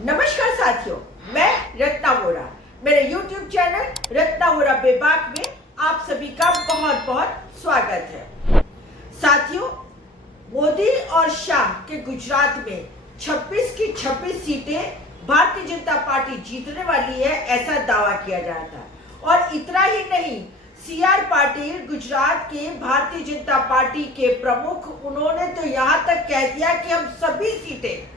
नमस्कार साथियों, मैं रत्ना वोरा। मेरे YouTube चैनल रत्ना वोरा बेबाक में आप सभी का बहुत बहुत स्वागत है। साथियों, मोदी और शाह के गुजरात में 26 की 26 सीटें भारतीय जनता पार्टी जीतने वाली है, ऐसा दावा किया जा रहा था। और इतना ही नहीं, CR पाटिल गुजरात के भारतीय जनता पार्टी के प्रमुख, उन्होंने तो यहाँ तक कह दिया कि हम सभी सीटें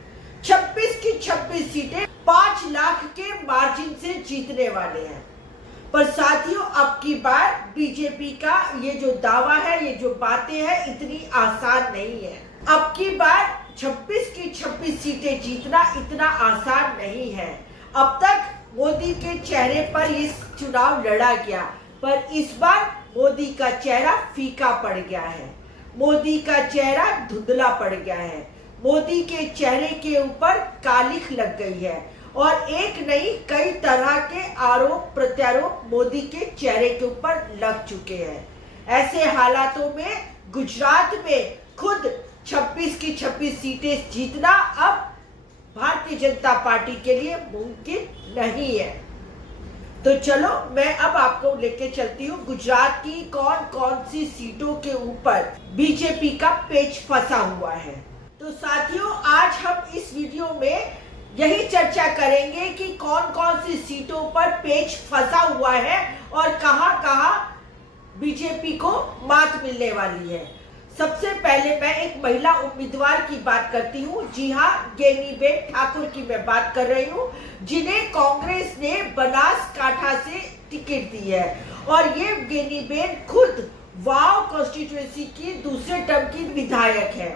26 की 26 सीटें 5 लाख के मार्जिन से जीतने वाले हैं। पर साथियों, अब की बार बीजेपी का ये जो दावा है, ये जो बातें हैं, इतनी आसान नहीं है। अब की बार 26 की 26 सीटें जीतना इतना आसान नहीं है। अब तक मोदी के चेहरे पर ये चुनाव लड़ा गया, पर इस बार मोदी का चेहरा फीका पड़ गया है, मोदी का चेहरा धुंधला पड़ गया है, मोदी के चेहरे के ऊपर कालिख लग गई है और एक नहीं कई तरह के आरोप प्रत्यारोप मोदी के चेहरे के ऊपर लग चुके हैं। ऐसे हालातों में गुजरात में खुद 26 की 26 सीटें जीतना अब भारतीय जनता पार्टी के लिए मुमकिन नहीं है। तो चलो मैं अब आपको लेके चलती हूँ गुजरात की कौन कौन सी सीटों के ऊपर बीजेपी का पेच फंसा हुआ है। तो साथियों, आज हम इस वीडियो में यही चर्चा करेंगे कि कौन कौन सी सीटों पर पेच फंसा हुआ है और कहां-कहां बीजेपी को मात मिलने वाली है। सबसे पहले मैं एक महिला उम्मीदवार की बात करती हूँ। जी हाँ, गेनीबेन ठाकुर की मैं बात कर रही हूँ, जिन्हें कांग्रेस ने बनासकांठा से टिकट दी है। और ये गेनीबेन खुद वाव कॉन्स्टिट्यूएंसी की दूसरे टर्म की विधायक है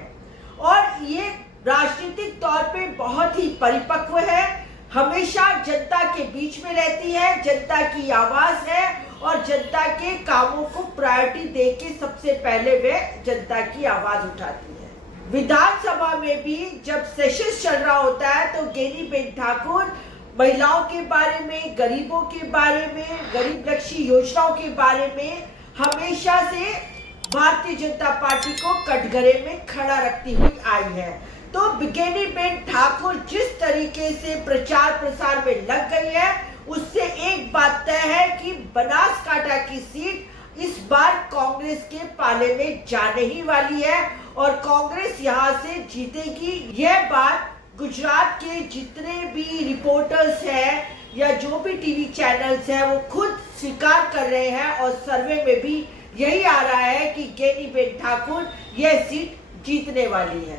और ये राजनीतिक तौर पे बहुत ही परिपक्व है, हमेशा जनता के बीच में रहती है, जनता की आवाज है और जनता के कामों को प्रायोरिटी देके सबसे पहले वे जनता की आवाज उठाती है। विधानसभा में भी जब सेशन चल रहा होता है तो गेनीबेन ठाकुर महिलाओं के बारे में, गरीबों के बारे में, गरीब लक्षी योजनाओं के बारे में हमेशा से भारतीय जनता पार्टी को कटघरे में खड़ा रखती हुई आई है। तो गेनीबेन ठाकुर जिस तरीके से प्रचार प्रसार में लग गई है, उससे एक बात तय है कि बनासकांठा की सीट इस बार कांग्रेस के पाले में जाने ही वाली है और कांग्रेस यहां से जीतेगी। यह बात गुजरात के जितने भी रिपोर्टर्स हैं या जो भी टीवी चैनल्स हैं, वो खुद स्वीकार कर रहे हैं और सर्वे में भी यही आ रहा है कि गेनीबेन ठाकुर यह सीट जीतने वाली है।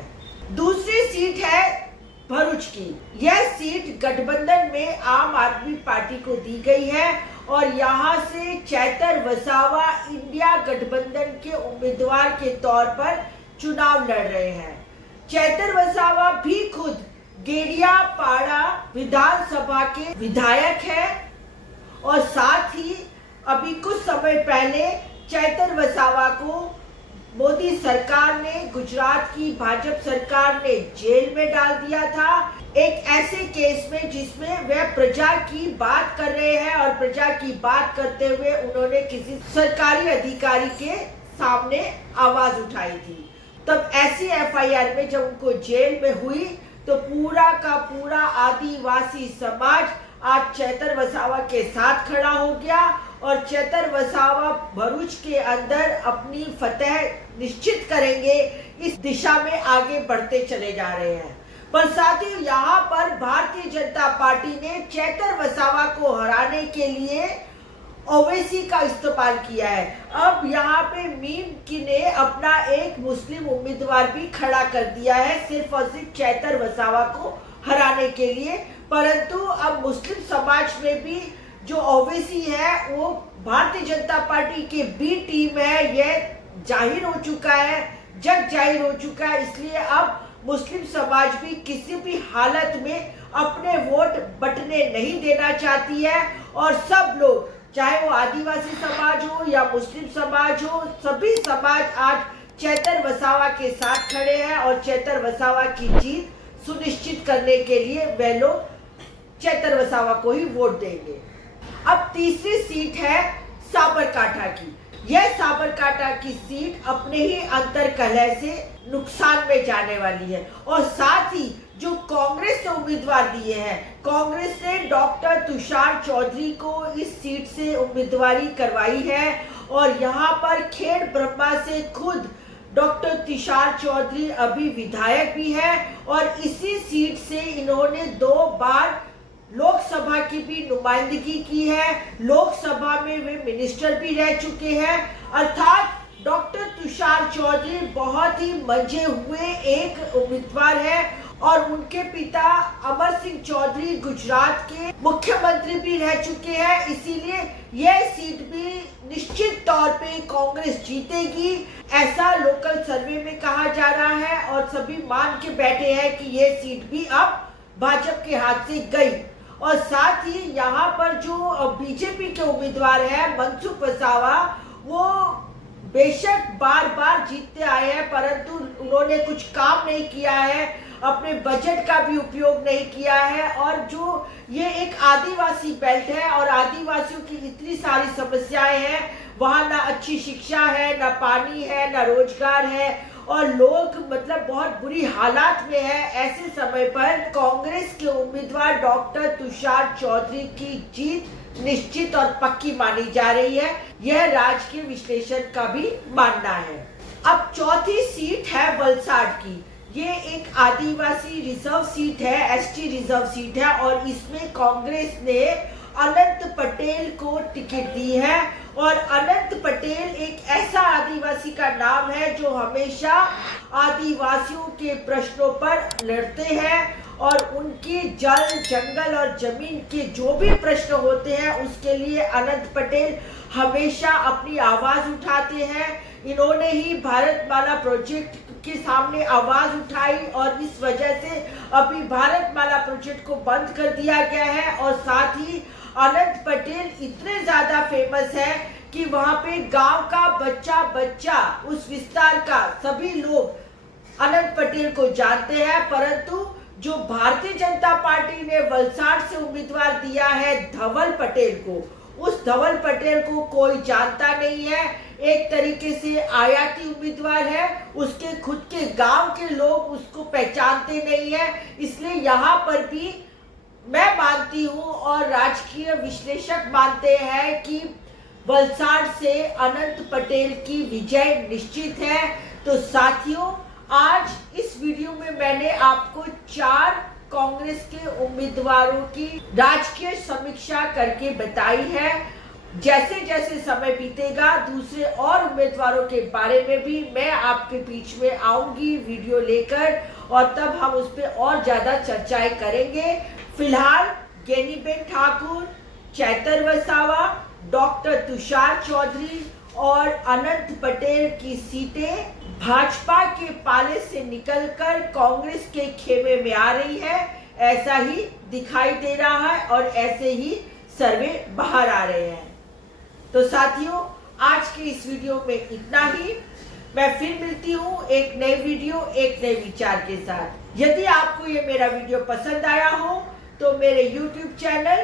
दूसरी सीट है भरूच की। यह सीट गठबंधन में आम आदमी पार्टी को दी गई है और यहाँ से चैतर वसावा इंडिया गठबंधन के उम्मीदवार के तौर पर चुनाव लड़ रहे हैं। चैतर वसावा भी खुद गेड़ियापाड़ा विधानसभा के विधायक है और साथ ही अभी कुछ समय पहले चैतर वसावा को मोदी सरकार ने, गुजरात की भाजपा सरकार ने जेल में डाल दिया था, एक ऐसे केस में जिसमें वह प्रजा की बात कर रहे हैं और प्रजा की बात करते हुए उन्होंने किसी सरकारी अधिकारी के सामने आवाज उठाई थी। तब ऐसी FIR में जब उनको जेल में हुई तो पूरा का पूरा आदिवासी समाज आज चैतर वसावा के साथ खड़ा हो गया और चैतर वसावा भरूच के अंदर अपनी फतह निश्चित करेंगे, इस दिशा में आगे बढ़ते चले जा रहे हैं। पर साथियों, यहाँ पर भारतीय जनता पार्टी ने चैतर वसावा को हराने के लिए ओवैसी का इस्तेमाल किया है। अब यहाँ पे मीम की ने अपना एक मुस्लिम उम्मीदवार भी खड़ा कर दिया है सिर्फ और सिर्फ चैतर वसावा को हराने के लिए। परंतु अब मुस्लिम समाज में भी जो ओवैसी है वो भारतीय जनता पार्टी के बी टीम है, यह जाहिर हो चुका है, जग जाहिर हो चुका है। इसलिए अब मुस्लिम समाज भी किसी भी हालत में अपने वोट बंटने नहीं देना चाहती है और सब लोग, चाहे वो आदिवासी समाज हो या मुस्लिम समाज हो, सभी समाज आज चैतर वसावा के साथ खड़े हैं और चैतर वसावा की जीत सुनिश्चित करने के लिए वे लोग चैतर वसावा को ही वोट देंगे। अब तीसरी सीट है साबरकांठा की। यह साबरकांठा की सीट अपने ही अंतर कलह से नुकसान में जाने वाली है और साथ ही जो कांग्रेस ने उम्मीदवार दिए हैं। कांग्रेस ने डॉक्टर तुषार चौधरी को इस सीट से उम्मीदवारी करवाई है और यहाँ पर खेड़ ब्रह्मा से खुद डॉक्टर तुषार चौधरी अभी विधायक भी है और इसी सीट से इन्होंने 2 बार लोकसभा की भी नुमाइंदगी की है। लोकसभा में वे मिनिस्टर भी रह चुके हैं। अर्थात डॉक्टर तुषार चौधरी बहुत ही मंझे हुए एक उम्मीदवार है और उनके पिता अमर सिंह चौधरी गुजरात के मुख्यमंत्री भी रह चुके हैं। इसीलिए यह सीट भी निश्चित तौर पे कांग्रेस जीतेगी, ऐसा लोकल सर्वे में कहा जा रहा है और सभी मान के बैठे हैं कि यह सीट भी अब भाजपा के हाथ से गई। और साथ ही यहाँ पर जो बीजेपी के उम्मीदवार हैं मनसुख वसावा, वो बेशक बार बार जीतते आए हैं परंतु उन्होंने कुछ काम नहीं किया है, अपने बजट का भी उपयोग नहीं किया है। और जो ये एक आदिवासी बेल्ट है और आदिवासियों की इतनी सारी समस्याएं हैं, वहाँ ना अच्छी शिक्षा है, ना पानी है, ना रोजगार है और लोग मतलब बहुत बुरी हालात में है। ऐसे समय पर कांग्रेस के उम्मीदवार डॉक्टर तुषार चौधरी की जीत निश्चित और पक्की मानी जा रही है, यह राजकीय विश्लेषण का भी मानना है। अब चौथी सीट है वलसाड़ की। ये एक आदिवासी रिजर्व सीट है, एसटी रिजर्व सीट है और इसमें कांग्रेस ने अनंत पटेल को टिकट दी है। और अनंत पटेल एक ऐसा आदिवासी का नाम है जो हमेशा आदिवासियों के प्रश्नों पर लड़ते हैं और उनके जल, जंगल और जमीन के जो भी प्रश्न होते हैं उसके लिए अनंत पटेल हमेशा अपनी आवाज उठाते हैं। इन्होंने ही भारतमाला प्रोजेक्ट के सामने आवाज उठाई और इस वजह से अभी भारतमाला प्रोजेक्ट को बंद कर दिया गया है। और साथ ही अनंत पटेल इतने ज्यादा फेमस है कि वहां पे गांव का बच्चा बच्चा, उस विस्तार का सभी लोग अनंत पटेल को जानते हैं। परंतु जो भारतीय जनता पार्टी ने वलसाड़ से उम्मीदवार दिया है धवल पटेल को, उस धवल पटेल को कोई जानता नहीं है। एक तरीके से आयाती उम्मीदवार है, उसके खुद के गांव के लोग उसको पहचानते नहीं है। इसलिए यहाँ पर भी मैं मानती हूँ और राजकीय विश्लेषक मानते हैं कि वलसाड़ से अनंत पटेल की विजय निश्चित है। तो साथियों, आज इस वीडियो में मैंने आपको 4 कांग्रेस के उम्मीदवारों की राजकीय समीक्षा करके बताई है। जैसे जैसे समय बीतेगा दूसरे और उम्मीदवारों के बारे में भी मैं आपके बीच में आऊंगी वीडियो लेकर और तब हम उस पर और ज्यादा चर्चाएं करेंगे। फिलहाल गेनीबेन ठाकुर, चैतर वसावा, डॉक्टर तुषार चौधरी और अनंत पटेल की सीटें भाजपा के पाले से निकलकर कांग्रेस के खेमे में आ रही है, ऐसा ही दिखाई दे रहा है और ऐसे ही सर्वे बाहर आ रहे हैं। तो साथियों, आज के इस वीडियो में इतना ही। मैं फिर मिलती हूँ एक नई वीडियो, एक नए विचार के साथ। यदि आपको ये मेरा वीडियो पसंद आया हो तो मेरे YouTube चैनल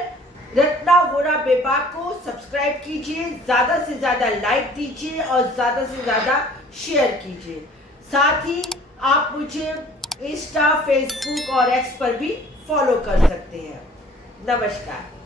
रत्ना वोरा बेबाक को सब्सक्राइब कीजिए, ज्यादा से ज्यादा लाइक दीजिए और ज्यादा से ज्यादा शेयर कीजिए। साथ ही आप मुझे इंस्टा, फेसबुक और एक्स पर भी फॉलो कर सकते हैं। नमस्कार।